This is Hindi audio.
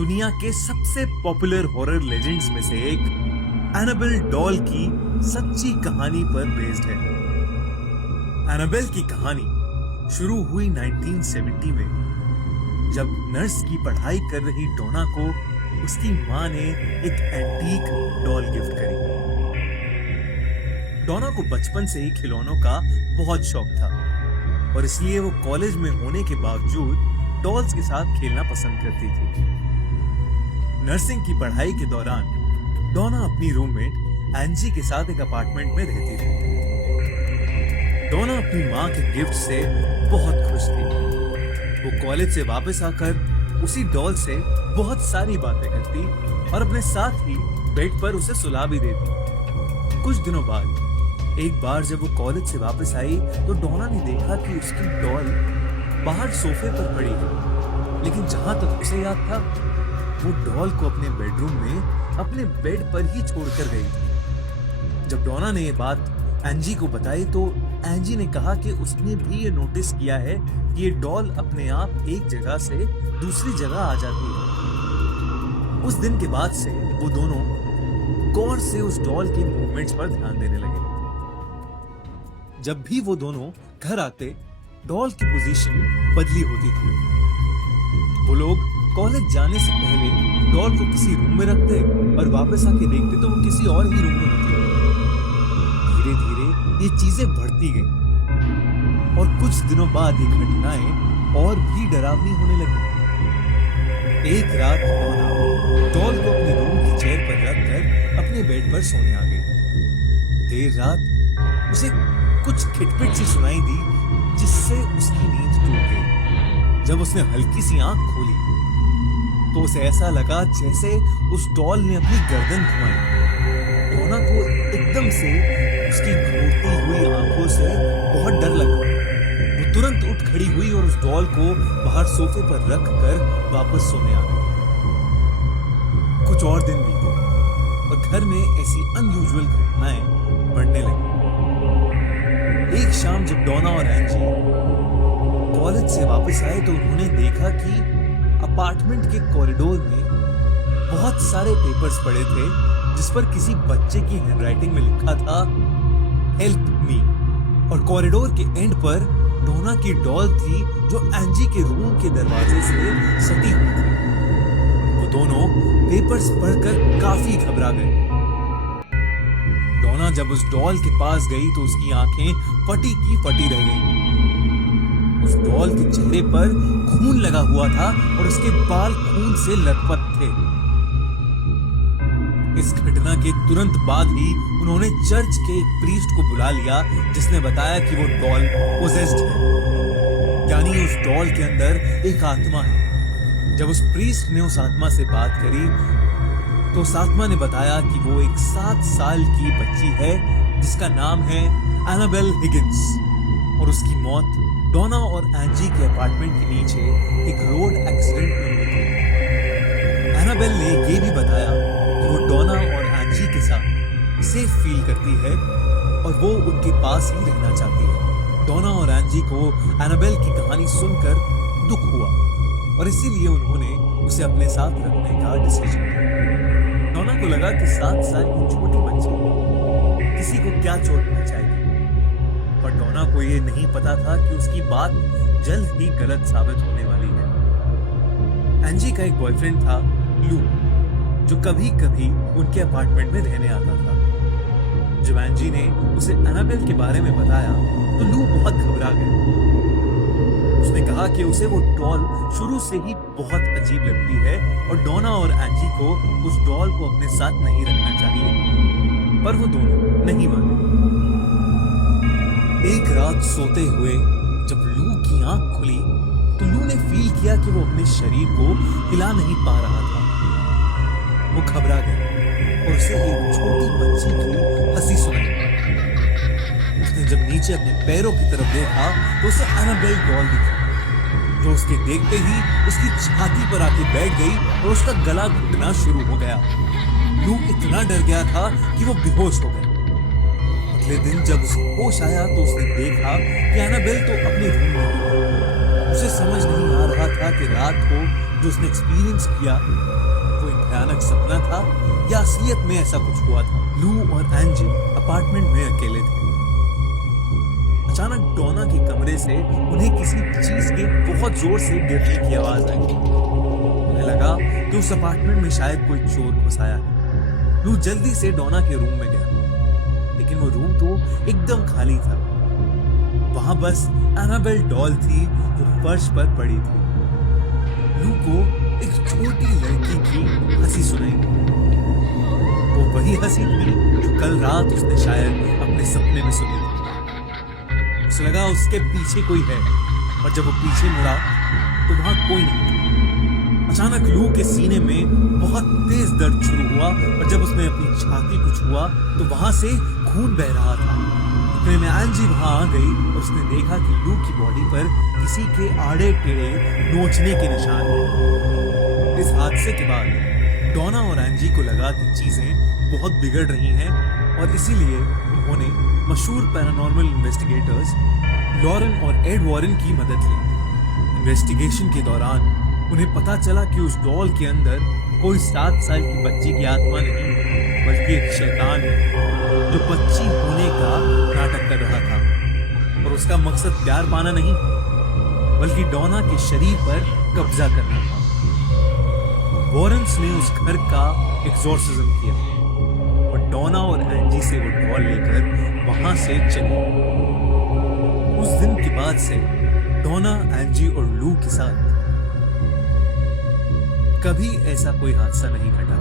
दुनिया के सबसे पॉपुलर हॉरर लेजेंड्स में से एक एनाबेल डॉल की सच्ची कहानी पर बेस्ड है। एनाबेल की कहानी शुरू हुई 1970 में, जब नर्स की पढ़ाई कर रही डोना को उसकी मां ने एक एंटीक डॉल गिफ्ट करी। डोना को बचपन से ही खिलौनों का बहुत शौक था और इसलिए वो कॉलेज में होने के बावजूद डॉल्स के साथ खेलना पसंद करती थी। नर्सिंग की पढ़ाई के दौरान डोना अपनी रूममेट एंजी के साथ एक अपार्टमेंट में रहती थी। डोना अपनी मां के गिफ्ट से बहुत खुश थी। वो कॉलेज से वापस आकर उसी डॉल से बहुत सारी बातें करती और अपने साथ ही बेड पर उसे सुला भी देती। कुछ दिनों बाद एक बार जब वो कॉलेज से वापस आई तो डोना ने देखा कि उसकी डॉल बाहर सोफे पर पड़ी है, लेकिन जहां तक उसे याद था वो डॉल को अपने बेडरूम में अपने बेड पर ही छोड़कर गई थी। जब डोना ने ये बात एंजी को बताई तो एंजी ने कहा कि उसने भी ये नोटिस किया है कि ये डॉल अपने आप एक जगह से दूसरी जगह आ जाती है। उस दिन के बाद से वो दोनों गौर से उस डॉल के मूवमेंट्स पर ध्यान देने लगे। जब भी वो दोनों घर आते डॉल की पोजीशन बदली होती थी। वो लोग कॉलेज जाने से पहले डॉल को किसी रूम में रखते और वापस आके देखते तो वो किसी और ही रूम में होती। धीरे धीरे ये चीजें बढ़ती गई और कुछ दिनों बाद ये घटनाएं और भी डरावनी होने लगी। एक रात डॉल को अपने रूम की चेयर पर रखकर अपने बेड पर सोने आ गई। देर रात उसे कुछ खिटपिट सी सुनाई दी जिससे उसकी नींद टूट गई। जब उसने हल्की सी आंख खोली तो उसे ऐसा लगा जैसे उस डॉल ने अपनी गर्दन घुमाई। डोना को एकदम से उसकी घूरती हुई आंखों से बहुत डर लगा। वो तुरंत उठ खड़ी हुई और उस डॉल को बाहर सोफे पर रख कर वापस सोने आ गई। कुछ और दिन बीते और घर में ऐसी अनयूजुअल घटनाएं बढ़ने लगी। एक शाम जब डोना और एंजी कॉलेज से वापस आए तो उन्होंने देखा कि अपार्टमेंट के कॉरिडोर में बहुत सारे पेपर्स पड़े थे जिस पर किसी बच्चे की हैंडराइटिंग में लिखा था हेल्प मी, और कॉरिडोर के एंड पर डोना की डॉल थी जो एंजी के रूम के दरवाजे से सटी हुई थी। वो दोनों पेपर्स पढ़कर काफी घबरा गए। डोना जब उस डॉल के पास गई तो उसकी आंखें फटी की फटी रह गईं। उस डॉल के चेहरे पर खून लगा हुआ था और उसके बाल खून से लथपथ थे। इस घटना के तुरंत बाद ही उन्होंने चर्च के एक प्रीस्ट को बुला लिया जिसने बताया कि वो डॉल पोजेस्ड है, यानी उस डॉल के अंदर एक आत्मा है। जब उस प्रीस्ट ने उस आत्मा से बात करी तो उस आत्मा ने बताया कि वो एक 7 साल की बच्ची है जिसका नाम है एनाबेल हिगिंस और उसकी मौत डोना और एंजी के अपार्टमेंट के नीचे एक रोड एक्सीडेंट में हुई थी। एनाबेल ने यह भी बताया कि वो डोना और एंजी के साथ सेफ फील करती है और वो उनके पास ही रहना चाहती है। डोना और एंजी को एनाबेल की कहानी सुनकर दुख हुआ और इसीलिए उन्होंने उसे अपने साथ रखने का डिसीजन लिया। डोना को लगा कि 7 साल की छोटी बच्ची किसी को क्या चोट पहुंचाएगी, पर डोना को यह नहीं पता था कि उसकी बात जल्द ही गलत साबित होने वाली है। एंजी का एक बॉयफ्रेंड था लू, जो कभी कभी उनके अपार्टमेंट में रहने आता था। जब एंजी ने उसे एनाबेल के बारे में बताया तो लू बहुत घबरा गया। उसने कहा कि उसे वो डॉल शुरू से ही बहुत अजीब लगती है और डोना और एंजी को उस डॉल को अपने साथ नहीं रखना चाहिए, पर वो दोनों नहीं माने। एक रात सोते हुए जब लू की आंख खुली तो लू ने फील किया कि वो अपने शरीर को हिला नहीं पा रहा था। वो घबरा गया और उसे एक छोटी बच्ची की हंसी सुनाई। उसने जब नीचे अपने पैरों की तरफ देखा तो उसे एनाबेल डॉल दिखी, जो उसके देखते ही उसकी छाती पर आके बैठ गई और उसका गला घुटना शुरू हो गया। लू इतना डर गया था कि वो बेहोश हो गया। अगले दिन जब उसे होश आया तो उसने देखा कि एनाबेल तो अपने रूम में थी। उसे समझ नहीं आ रहा था कि रात को जो उसने एक्सपीरियंस किया वो एक भयानक सपना था या असलियत में ऐसा कुछ हुआ था। लू और एंजी अपार्टमेंट में अकेले थे। अचानक डोना के कमरे से उन्हें किसी चीज के बहुत जोर से गिरने की आवाज आई। उन्हें लगा कि उस अपार्टमेंट में शायद कोई चोर घुस आया है। लू जल्दी से डोना के रूम में गया, लेकिन वो रूम तो एकदम खाली था। वहां बस एनाबेल डॉल थी जो फर्श पर पड़ी थी। लू को एक छोटी लड़की की हंसी सुनाई। वो वही हंसी थी जो कल रात उसने शायद अपने सपने में सुनी थी। उसे लगा उसके पीछे कोई है, और जब वो पीछे मुड़ा तो वहां कोई नहीं था। अचानक लू के सीने में बहुत तेज दर्द शुरू हुआ, और जब उसने अपनी छाती को छुआ तो वहां से खून बह रहा था। इतने में एंजी वहां आ गई और उसने देखा कि लू की बॉडी पर किसी के आड़े टेढ़े नोचने के निशान हैं। इस हादसे के बाद डोना और एंजी को लगा कि चीजें बहुत बिगड़ रही हैं, और इसीलिए उन्होंने मशहूर पैरानॉर्मल इन्वेस्टिगेटर्स लॉरेन और एड वॉरेन की मदद ली। इन्वेस्टिगेशन के दौरान उन्हें पता चला कि उस डॉल के अंदर कोई 7 साल की बच्ची की आत्मा नहीं, बल्कि एक शैतान है जो बच्ची होने का नाटक कर रहा था, और उसका मकसद प्यार पाना नहीं, बल्कि डोना के शरीर पर कब्जा करना था। वॉरेंस ने उस घर का एक्सोर्सिज्म किया और डोना और एंजी से वो डॉल लेकर वहां से चले। उस दिन के बाद से डोना, एंजी और लू के साथ कभी ऐसा कोई हादसा नहीं घटा।